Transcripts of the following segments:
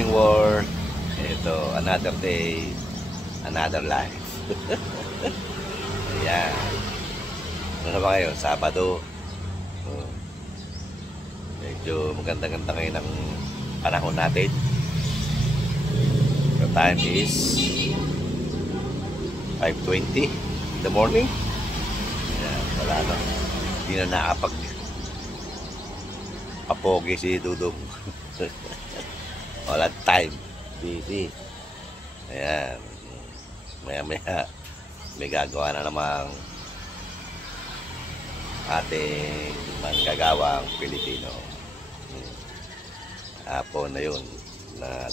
morning world. Ito, another day, another life. Ayan. Ano ba kayo? Sabado. Medyo maganda-ganda ngayon ang panahon natin. The time is 5:20 in the morning. Ayan, wala na. Hindi na nakapag-apogi si Dudong. Wala time. Busy. Ayan. Maya-maya may gagawa na namang ating manggagawang Pilipino. Hapon na yun.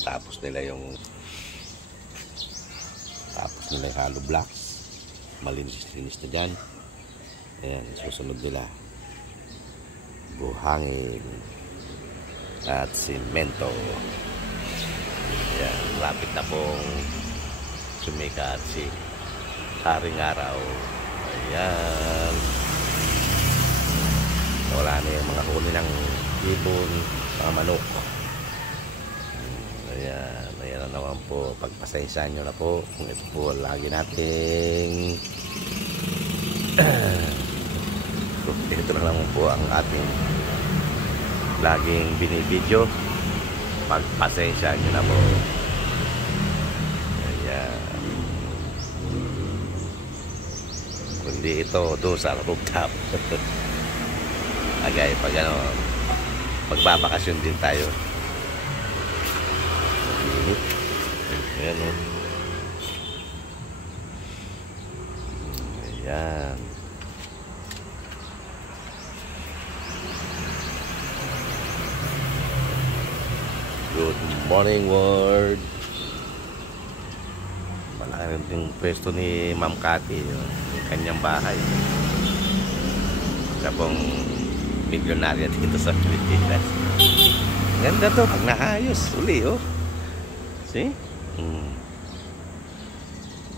Tapos nila yung hollow blocks. Malinis-linis na dyan. Ayan. Susunod nila buhangin at simento. Ayan. Lapit na pong sumikat si Haring Araw. Ayan. Wala na yung mga huli ng ibon, mga manok. Ayan. Ayan na naman po. Pagpasensyahan nyo na po. Ito po lagi nating ito na naman po ang ating laging binibidyo. Pagpasensyahan nyo na po. Ayan. Kundi ito doon sa rooftop. Agay pag magbabakasyon din tayo. Ayan o. Ayan. Good morning world. Malaki rin yung pwesto ni Ma'am Cathy, yung kanyang bahay. Siya pong milyonarya dito sa Pilipinas. Ganda to pag naayos uli, oh. See?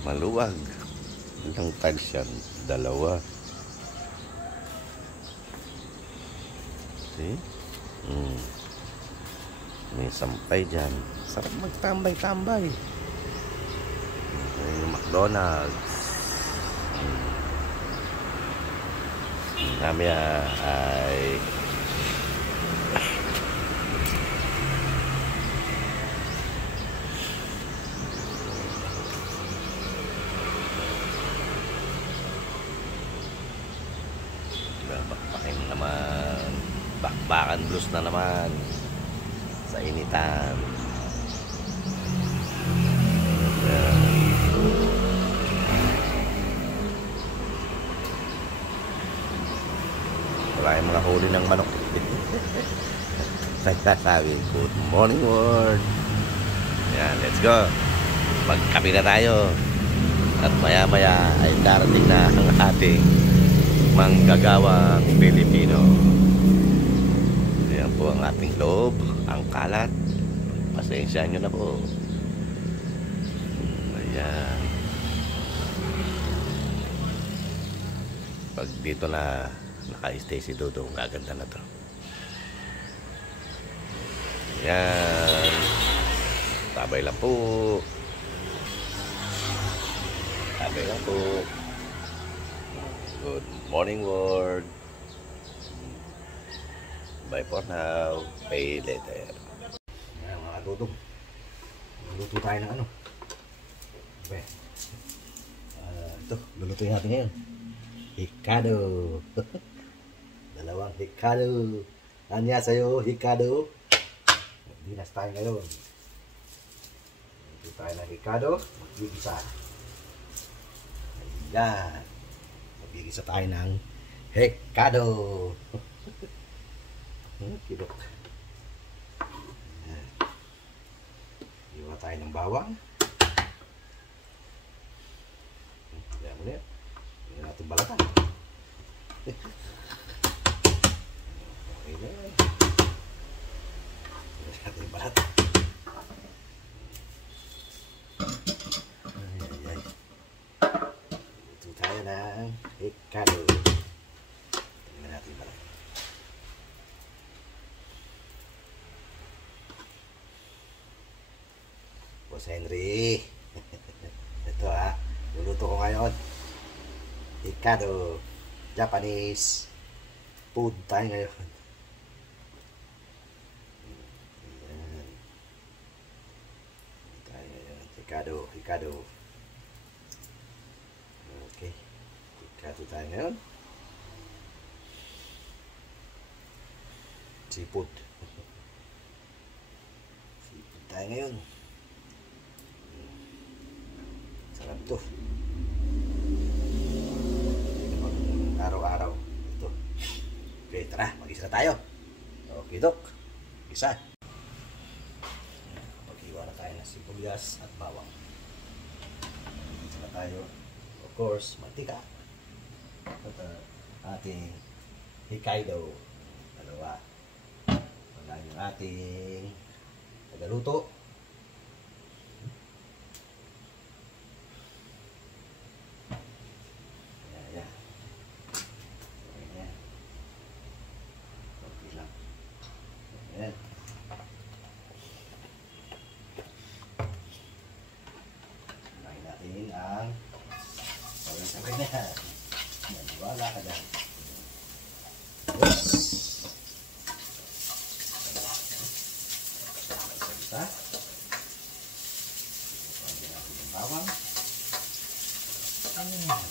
Maluwag. Ilang tiles yan? 2. See? May sampay dyan. Sarap magtambay-tambay. Yung McDonald's. Namaya ay bakbakin naman. Bakbakan blues na naman sa initan. Wala yung mga huli ng manok. Nagsasabi, good morning world. Yan, let's go. Magkape na tayo. At maya maya ay darating na ang ating manggagawang Pilipino. Yan po ang ating loob. Ang kalat. Pasensyahan nyo na po. Ayan. Pag dito na naka-stay si Dudong, gaganda na to. Ayan. Tabay lang po. Tabay lang po. Good morning world. Bye for now. Pay later. Ayan mga Dudong. Luluto tayo ng ano. Okay. Ito, lulutuin natin ngayon. Hikado. 2 hikado. Anya sa'yo, hikado. Dinas tayo ngayon. Ito tayo ng hikado. Magbigisa. Ayan. Magbigisa tayo ng hikado. Kidok. Iwa tayo ng bawang. Ayan mo na yan. Ayan natin balatan. Okay na yan. Ayan natin balatan. Ayan. Ito tayo ng hikado. Ayan natin balatan. Boss Henry. Ito ha. Luluto ko ngayon. Hikado. Japanese food tayo ngayon. Ayan. Tayo ngayon. Hikado. Okay. Hikado tayo ngayon. Seafood. Seafood tayo ngayon. Sarap to. Araw-araw. Ito. Okay, tara. Mag-isa tayo. Okay, Dok. Isa. Pag-iwa na tayo ng sibuyas at bawang. Isa na tayo. Of course, mantika. At ating Hokkaido. Dalawa. Wala yung ating tagaluto. Ayan. Ayan. Okay lang. Ayan. Lagyan natin ang sabay-sabay na yan. Wala ka dyan. Oops. Isa. Lagyan natin yung bawang. Ayan.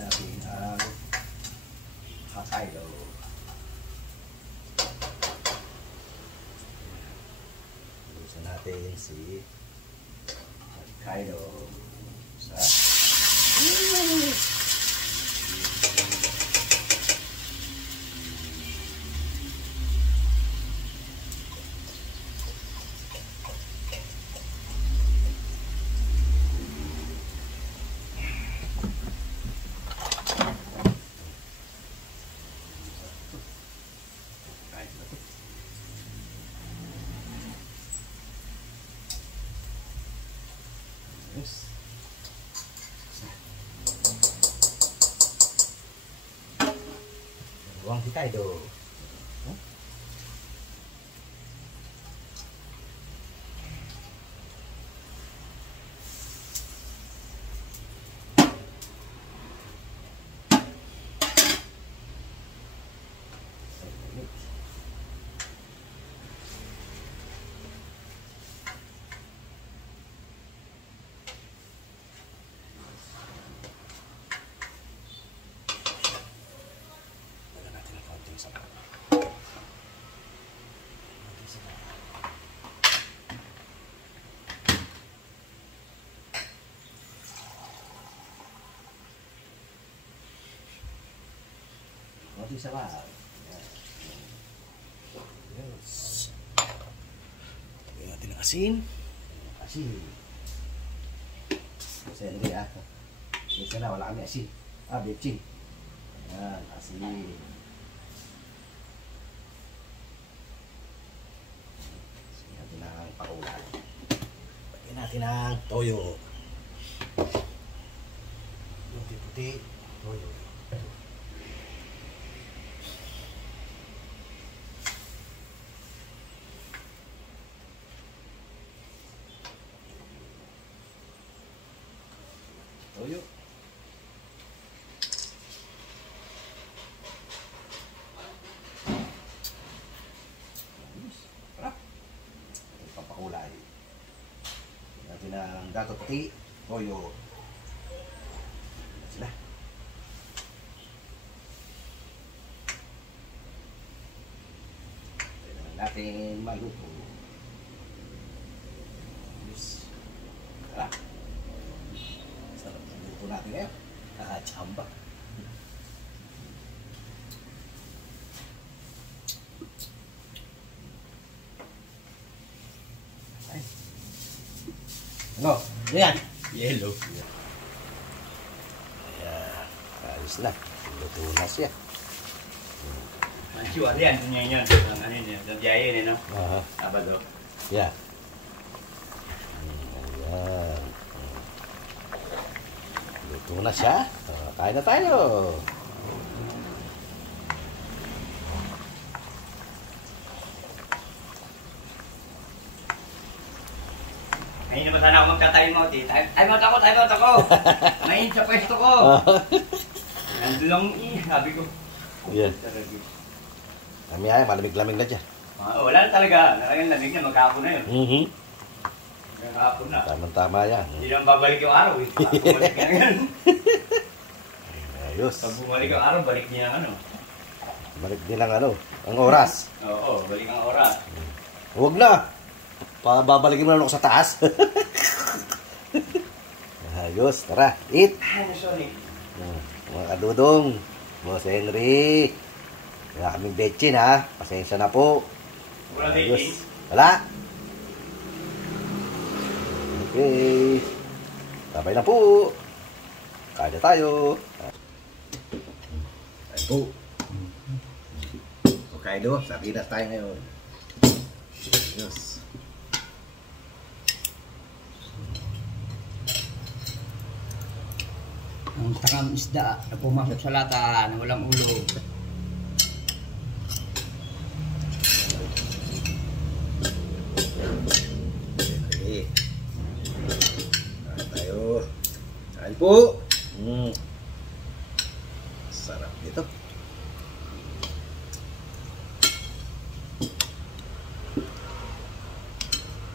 Natin ang Hokkaido. Lusan natin si Hokkaido sa Bawang Hokkaido. Konti sa bahay. Yes. Lagyan natin ng asin. Asin. Kasi ano kaya? Kasi na wala kami asin. Betchin. Ayan, asin. Lagyan natin ng pakulay. Lagyan natin ng toyo. Puti-puti. Toyo. Toyo. Sarap. Papakulay. Natin ang dato puti, toyo. Sila. Pwede natin maluto. Sarap. Sarap ng luto natin ngayon. Nakachamba. Ay. Yan. Yellow. Ayan. Ayos na. Luto na siya. Manchu, ano yan? Yan. Ang ano yun, ang biyahe yun, no? Sabado. Yeah. Ayan. Luto na siya. Kain na tayo. Ngayon naman sana ako magka-time out eh. Time out ako! Ngayon sa pwesto ko! Nandun lang sabi ko. Yan. Kami ay, malamig-lamig na dyan. Wala na talaga. Talagang lamig na, magkahapon na yun. Magkahapon na. Tama-tama yan. Hindi naman babalik yung araw eh. Bumalik niya yan. Ayos. Pag bumalik yung araw, balik niya ang ano. Balik din ang ano, ang oras. Oo, balik ang oras. Huwag na. Babalikin mo na ako sa taas. Ayos, tara, eat. Sorry. Mga kadudong, Boss Henry. Wala kaming betchin ha. Pasensya na po. Wala betchin? Wala. Okay. Sabay na po. Kain na tayo. Kain po. Okay do, sabinas tayo ngayon. Yes. Ang takang isda na pumasok sa lata na walang ulo. Okay. Kain tayo. Kain po. Sarap nito.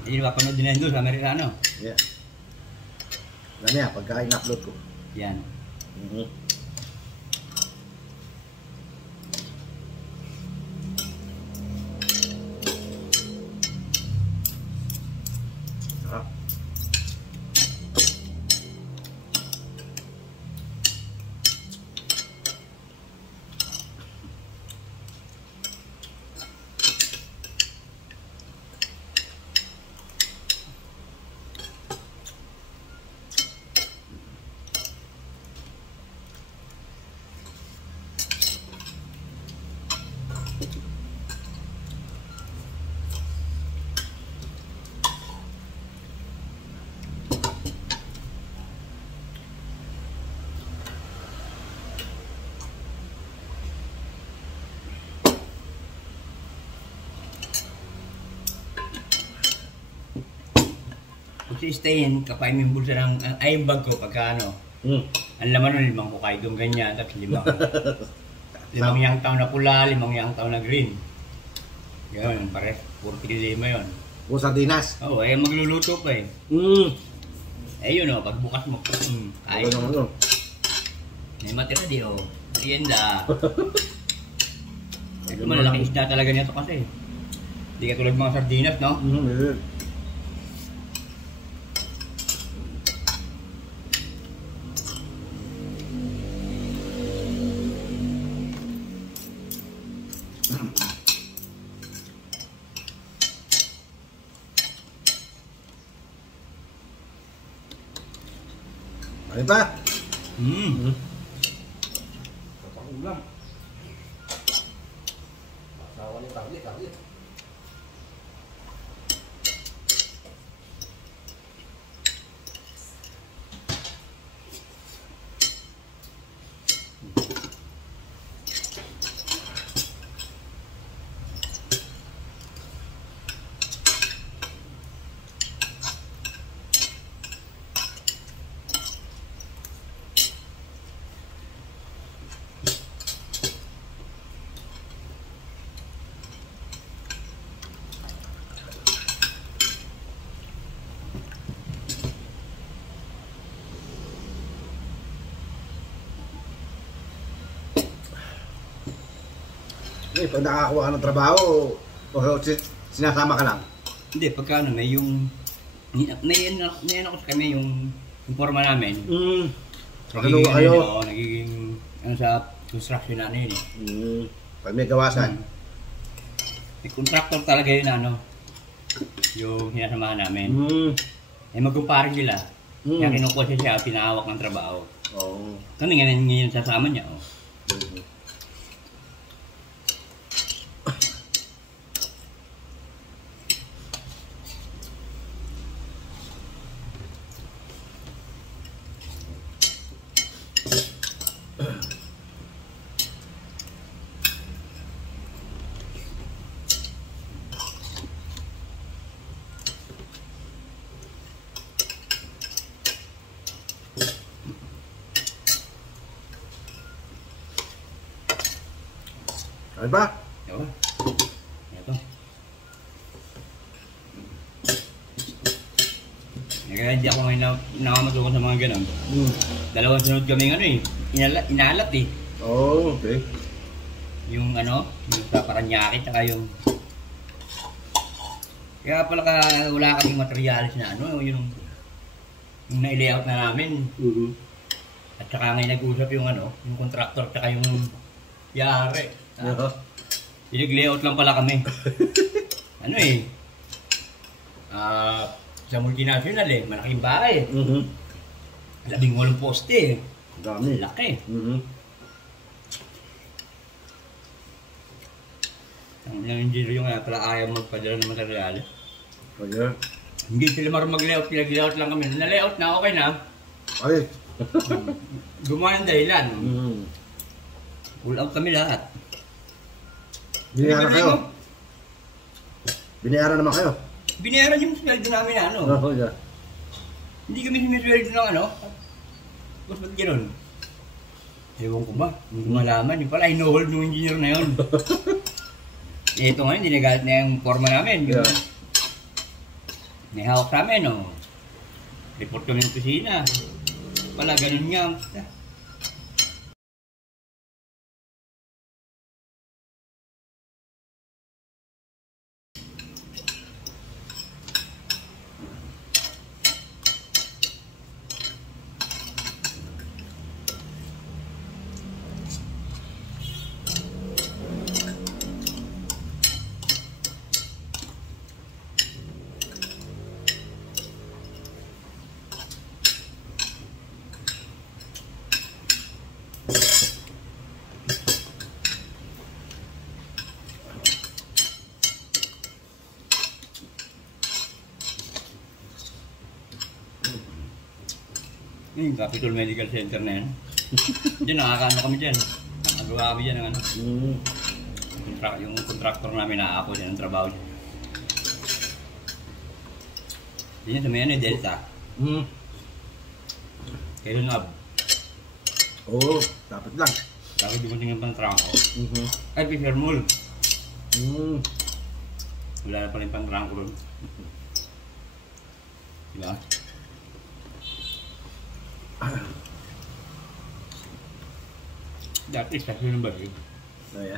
Hindi ba panood din doon sa Amerikano? Yeah. Alam niya, pagkain na-upload ko. Yan. Sarap. Kung si-stayin, kapay mo yung bulsa ng ay yung bag ko pagka ano. Ang laman nun, 5 kukaidong ganyan, tapos 5 yang taon na pula, 5 yang taon na green. Yun, pare, 45 yun. O sardinas. Oo, magluluto pa eh. Yun o, pagbukas mo, kain. May matira di o. Merienda. Ito malalaking isda talaga nito kasi. Hindi ka tulad mga sardinas, no? Ano pa? Kapag-ulam. Asawa ni Tawid. Pag nakakuha ka ng trabaho, o sinasama ka lang? Hindi, pagka ano, may yung... Nayan ako sa kami yung forma namin. Naging kayo? Nagiging ano, sa construction na ano yun eh. Pag may gawasan? May contractor talaga yun ano. Yung sinasamahan namin. May magkumpare sila. Kaya kinukuha siya, pinahawak ng trabaho. Oo. Ito ngayon sasama niya. Oh. Ano ba? Diba? Ito. Kaya hindi ako ngayon nakamatukan sa mga ganun. Dalawang sunod kaming ano eh. Inalat eh. Oo, okay. Yung ano, yung sa Paranaque, tsaka yung... Kaya pala wala kaming materialis na ano, yung na-layout na namin. At saka ngayon nag-usap yung ano, yung contractor, tsaka yung yari. Pinag-layout lang pala kami. Ano eh, sa multinational eh, malaking bahay. 18 poste eh. Dami. Laki. Ang engineer yung pala ayaw magpadala ng material. Kaya? Hindi sila marunong mag-layout, pinag-layout lang kami. Na-layout na, okay na. Ay. Gumawa ng dahilan. Pull out kami lahat. Binayaran kayo? Binayaran naman kayo? Binayaran yung sweldo namin na ano. Oo, yeah. Hindi kami sinisweldo ng ano. Ba't ba't gano'n? Ewan ko ba? Hindi ko malaman. Yung pala, ino-hold ng engineer na yun. Ito ngayon, dinagalit na yung forma namin. Yung, Yeah. may hawak sa amin, oh. Report kami ng kusina. Pala, ganun nga. Yung Capitol Medical Center na yan. Diyan, nakakaano kami dyan. Nakagawa kami dyan ng ano. Yung contractor namin nakako dyan ng trabaho dyan. Diyan sa may ano, Delta. Kailan Ab. Oo, dapat lang. Tapos dumating yung pang-trangko. Ay, Fisher Mall. Wala na pala yung pang-trangko ron. Diba? Dati, stasyon ng bagay. Oh, yeah.